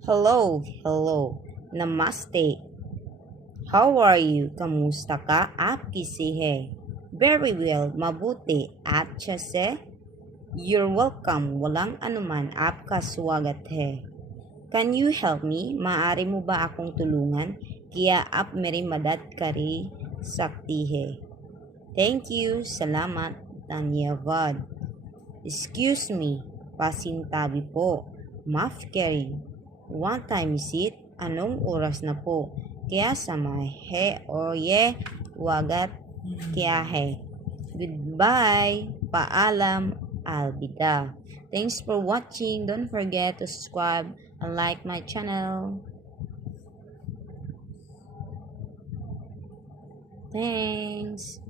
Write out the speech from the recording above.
Hello. Namaste. How are you? Kamusta ka? Aap kisi hai? Very well, mabuti. Aap se? You're welcome. Walang anuman. Aapka swagat hai. Can you help me? Maaari mo ba akong tulungan? Kaya aap meri madad kari sakti hai. Thank you. Salamat. Dhanyavad. Excuse me. Pasintabi po. Maaf kari. What time is it? Anong oras na po? Kya समय है और ये वक्त क्या है? Goodbye. Paalam. Alvida. Thanks for watching. Don't forget to subscribe and like my channel. Thanks.